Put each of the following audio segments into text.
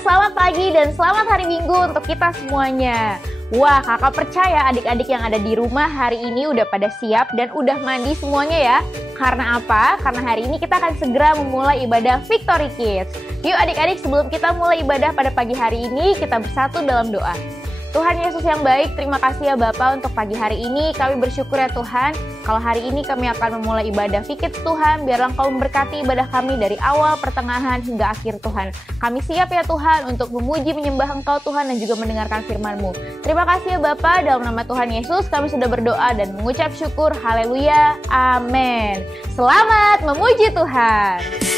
selamat pagi dan selamat hari Minggu untuk kita semuanya. Wah, kakak percaya adik-adik yang ada di rumah hari ini udah pada siap dan udah mandi semuanya ya. Karena apa? Karena hari ini kita akan segera memulai ibadah Victory Kids. Yuk adik-adik, sebelum kita mulai ibadah pada pagi hari ini, kita bersatu dalam doa. Tuhan Yesus yang baik, terima kasih ya Bapa untuk pagi hari ini. Kami bersyukur ya Tuhan, kalau hari ini kami akan memulai ibadah Kids Tuhan, biarlah Engkau memberkati ibadah kami dari awal, pertengahan, hingga akhir Tuhan. Kami siap ya Tuhan untuk memuji, menyembah Engkau Tuhan dan juga mendengarkan firman-Mu. Terima kasih ya Bapa, dalam nama Tuhan Yesus kami sudah berdoa dan mengucap syukur. Haleluya, amin. Selamat memuji Tuhan.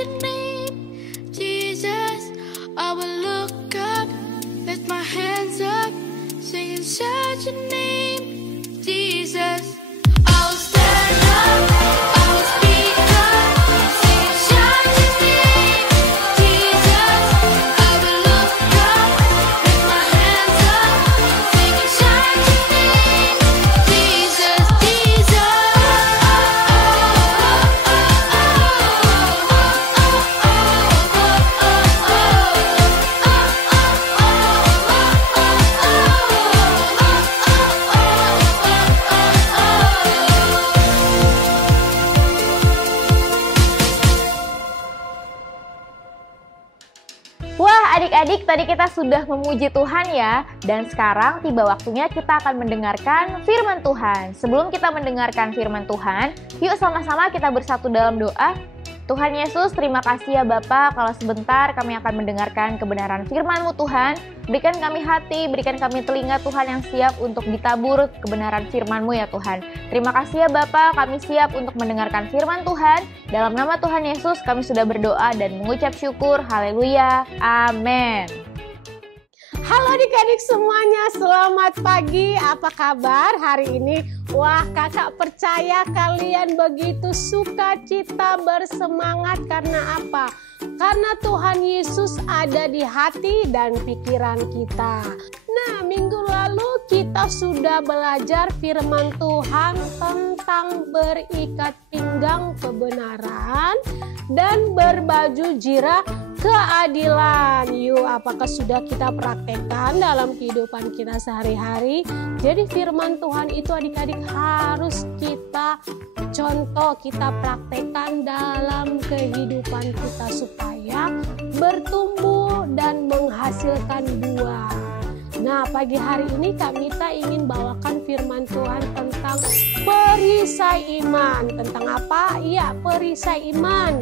your name, Jesus. I will look up, lift my hands up, singing shout your name, Jesus. I'll stand up, I will speak up, singing shout your name, Jesus. I will look up, lift my hands up, singing shout your name, Jesus, Jesus. Wah, adik-adik, tadi kita sudah memuji Tuhan ya. Dan sekarang tiba waktunya kita akan mendengarkan firman Tuhan. Sebelum kita mendengarkan firman Tuhan, yuk sama-sama kita bersatu dalam doa. Tuhan Yesus, terima kasih ya Bapa, kalau sebentar kami akan mendengarkan kebenaran firman-Mu Tuhan. Berikan kami hati, berikan kami telinga Tuhan yang siap untuk ditabur kebenaran firman-Mu ya Tuhan. Terima kasih ya Bapa, kami siap untuk mendengarkan firman Tuhan. Dalam nama Tuhan Yesus kami sudah berdoa dan mengucap syukur. Haleluya. Amin. Halo adik-adik semuanya, selamat pagi. Apa kabar hari ini? Wah, kakak percaya kalian begitu sukacita, bersemangat karena apa? Karena Tuhan Yesus ada di hati dan pikiran kita. Nah, minggu lalu kita sudah belajar firman Tuhan tentang berikat pinggang kebenaran dan berbaju zirah keadilan. Yuk, apakah sudah kita praktekkan dalam kehidupan kita sehari-hari? Jadi firman Tuhan itu adik-adik harus kita contoh, kita praktekkan dalam kehidupan kita supaya bertumbuh dan menghasilkan buah. Nah, pagi hari ini Kak Mita ingin bawakan firman Tuhan tentang perisai iman. Tentang apa? Ya, perisai iman.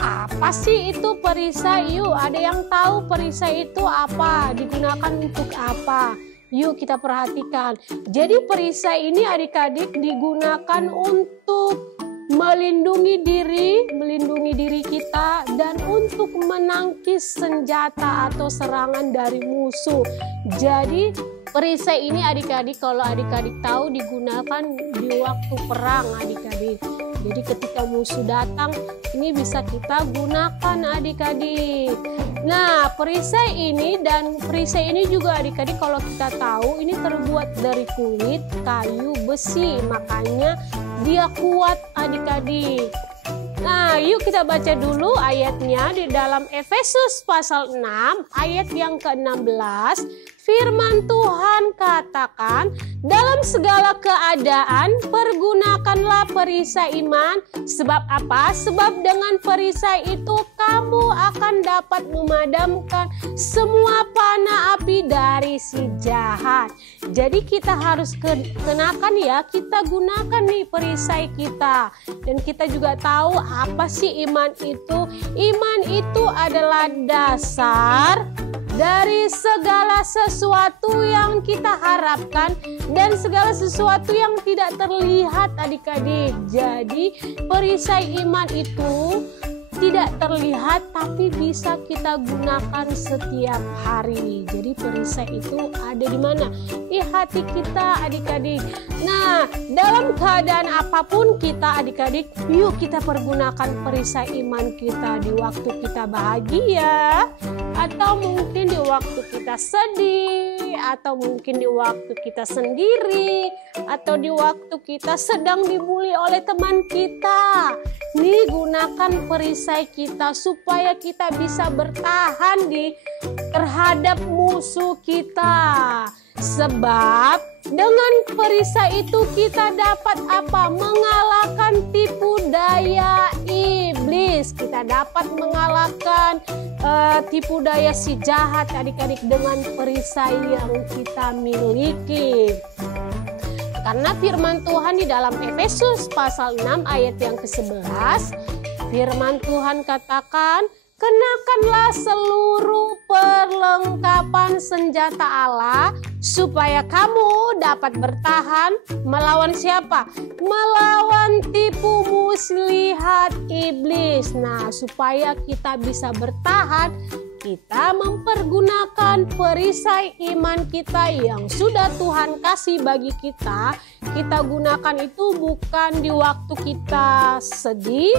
Apa sih itu perisai? Yuk, ada yang tahu perisai itu apa? Digunakan untuk apa? Yuk kita perhatikan. Jadi perisai ini adik-adik digunakan untuk melindungi diri kita dan untuk menangkis senjata atau serangan dari musuh. Jadi perisai ini adik-adik, kalau adik-adik tahu, digunakan di waktu perang adik-adik. Jadi ketika musuh datang, ini bisa kita gunakan adik-adik. Nah, perisai ini juga adik-adik kalau kita tahu ini terbuat dari kulit, kayu, besi. Makanya dia kuat adik-adik. Nah, yuk kita baca dulu ayatnya di dalam Efesus pasal 6 ayat yang ke-16. Firman Tuhan katakan, dalam segala keadaan pergunakanlah perisai iman. Sebab apa? Sebab dengan perisai itu kamu akan dapat memadamkan semua panah api dari si jahat. Jadi kita harus kenakan ya, kita gunakan nih perisai kita. Dan kita juga tahu apa sih iman itu? Iman itu adalah dasar dari segala sesuatu yang kita harapkan dan segala sesuatu yang tidak terlihat adik-adik. Jadi perisai iman itu tidak terlihat tapi bisa kita gunakan setiap hari. Jadi perisai itu ada di mana? Di hati kita adik-adik. Nah, dalam keadaan apapun kita adik-adik, yuk kita pergunakan perisai iman kita di waktu kita bahagia, atau mungkin di waktu kita sedih, atau mungkin di waktu kita sendiri, atau di waktu kita sedang dibully oleh teman kita. Nih, gunakan perisai kita supaya kita bisa bertahan terhadap musuh kita. Sebab dengan perisai itu kita dapat apa? Mengalahkan tipu daya iblis. Kita dapat mengalahkan tipu daya si jahat adik-adik dengan perisai yang kita miliki. Karena firman Tuhan di dalam Efesus pasal 6 ayat yang ke-11, firman Tuhan katakan, kenakanlah seluruh perlengkapan senjata Allah supaya kamu dapat bertahan melawan siapa? Melawan tipu muslihat iblis. Nah, supaya kita bisa bertahan, kita mempergunakan perisai iman kita yang sudah Tuhan kasih bagi kita. Kita gunakan itu bukan di waktu kita sedih,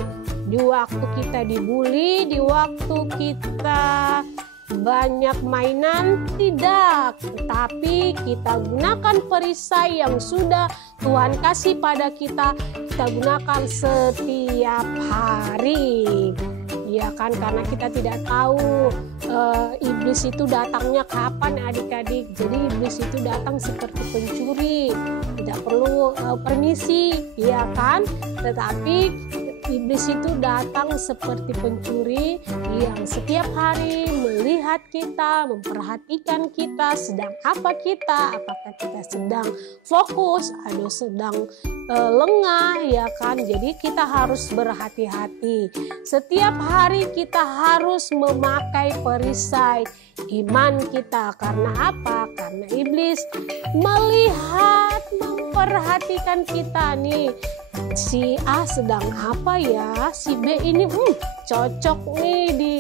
di waktu kita dibully, di waktu kita banyak mainan, tidak. Tapi kita gunakan perisai yang sudah Tuhan kasih pada kita. Kita gunakan setiap hari. Ya kan, karena kita tidak tahu iblis itu datangnya kapan adik-adik. Jadi iblis itu datang seperti pencuri, tidak perlu permisi, ya kan. Tetapi iblis itu datang seperti pencuri yang setiap hari melihat kita, memperhatikan kita sedang apa kita, apakah kita sedang fokus atau sedang lengah, ya kan. Jadi kita harus berhati-hati. Setiap hari kita harus memakai perisai iman kita. Karena apa? Karena iblis melihat, memperhatikan kita nih. Si A sedang apa ya? Si B ini cocok nih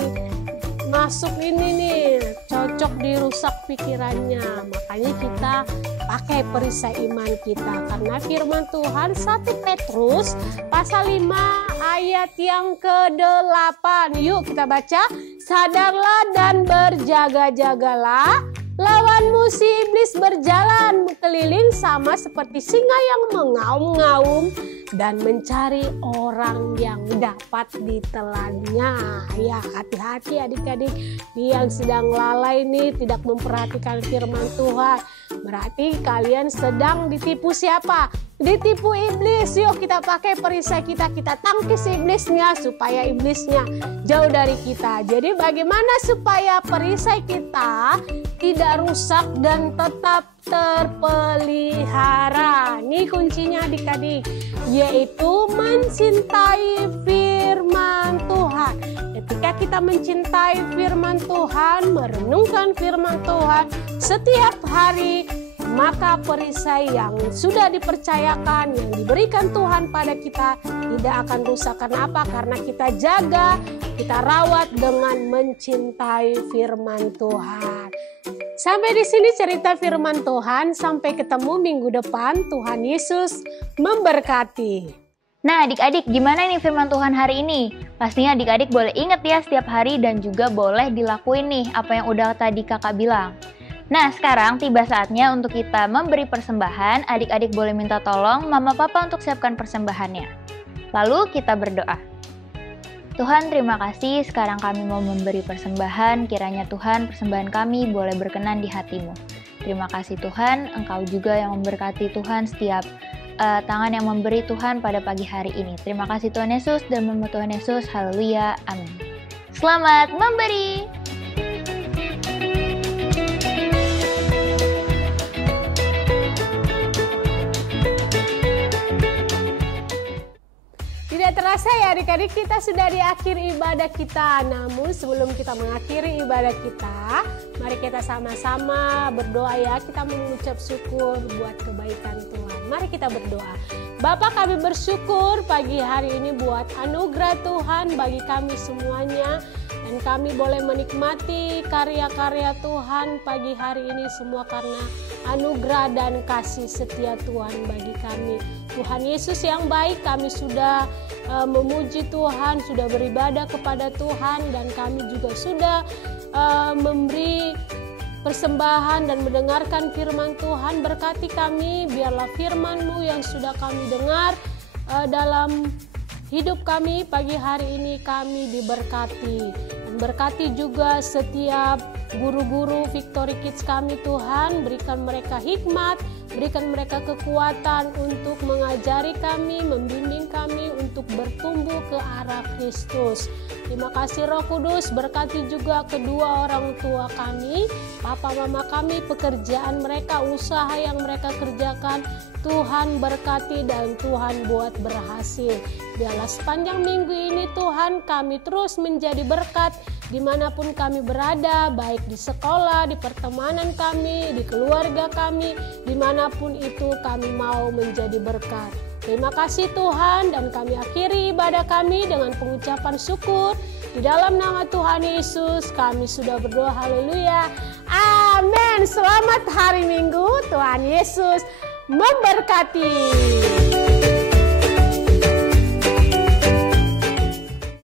masuk ini nih, cocok dirusak pikirannya. Makanya kita pakai perisai iman kita. Karena firman Tuhan 1 Petrus pasal 5 ayat yang ke-8. Yuk kita baca. Sadarlah dan berjaga-jagalah. Lawanmu si iblis berjalan keliling sama seperti singa yang mengaum-ngaum dan mencari orang yang dapat ditelannya. Ya, hati-hati adik-adik yang sedang lalai nih, tidak memperhatikan firman Tuhan. Berarti kalian sedang ditipu siapa? Ditipu iblis. Yuk kita pakai perisai kita tangkis iblisnya supaya iblisnya jauh dari kita. Jadi bagaimana supaya perisai kita tidak rusak dan tetap terpelihara? Ini kuncinya adik-adik, yaitu mencintai firman Tuhan. Ketika kita mencintai firman Tuhan, merenungkan firman Tuhan setiap hari, maka perisai yang sudah dipercayakan, yang diberikan Tuhan pada kita tidak akan rusak. Kenapa? Karena kita jaga, kita rawat dengan mencintai firman Tuhan. Sampai di sini cerita firman Tuhan. Sampai ketemu minggu depan. Tuhan Yesus memberkati. Nah adik-adik, gimana nih firman Tuhan hari ini? Pastinya adik-adik boleh ingat ya setiap hari dan juga boleh dilakuin nih apa yang udah tadi kakak bilang. Nah sekarang tiba saatnya untuk kita memberi persembahan. Adik-adik boleh minta tolong mama papa untuk siapkan persembahannya. Lalu kita berdoa. Tuhan terima kasih, sekarang kami mau memberi persembahan. Kiranya Tuhan persembahan kami boleh berkenan di hati-Mu. Terima kasih Tuhan, Engkau juga yang memberkati Tuhan setiap tangan yang memberi Tuhan pada pagi hari ini. Terima kasih Tuhan Yesus dan nama Tuhan Yesus. Haleluya, amin. Selamat memberi. Tidak terasa ya adik-adik, kita sudah di akhir ibadah kita. Namun sebelum kita mengakhiri ibadah kita, mari kita sama-sama berdoa ya. Kita mengucap syukur buat kebaikan Tuhan. Mari kita berdoa. Bapa, kami bersyukur pagi hari ini buat anugerah Tuhan bagi kami semuanya. Dan kami boleh menikmati karya-karya Tuhan pagi hari ini semua karena anugerah dan kasih setia Tuhan bagi kami. Tuhan Yesus yang baik, kami sudah memuji Tuhan, sudah beribadah kepada Tuhan, dan kami juga sudah memberi persembahan dan mendengarkan firman Tuhan. Berkati kami, biarlah firman-Mu yang sudah kami dengar dalam hidup kami pagi hari ini kami diberkati. Dan berkati juga setiap guru-guru Victory Kids kami Tuhan, berikan mereka hikmat, berikan mereka kekuatan untuk mengajari kami, membimbing kami untuk bertumbuh ke arah Kristus. Terima kasih Roh Kudus, berkati juga kedua orang tua kami, papa mama kami, pekerjaan mereka, usaha yang mereka kerjakan. Tuhan berkati dan Tuhan buat berhasil. Biarlah sepanjang minggu ini Tuhan kami terus menjadi berkat dimanapun kami berada, baik di sekolah, di pertemanan kami, di keluarga kami, dimanapun itu kami mau menjadi berkat. Terima kasih Tuhan, dan kami akhiri ibadah kami dengan pengucapan syukur. Di dalam nama Tuhan Yesus kami sudah berdoa, haleluya. Amin. Selamat hari Minggu, Tuhan Yesus memberkati.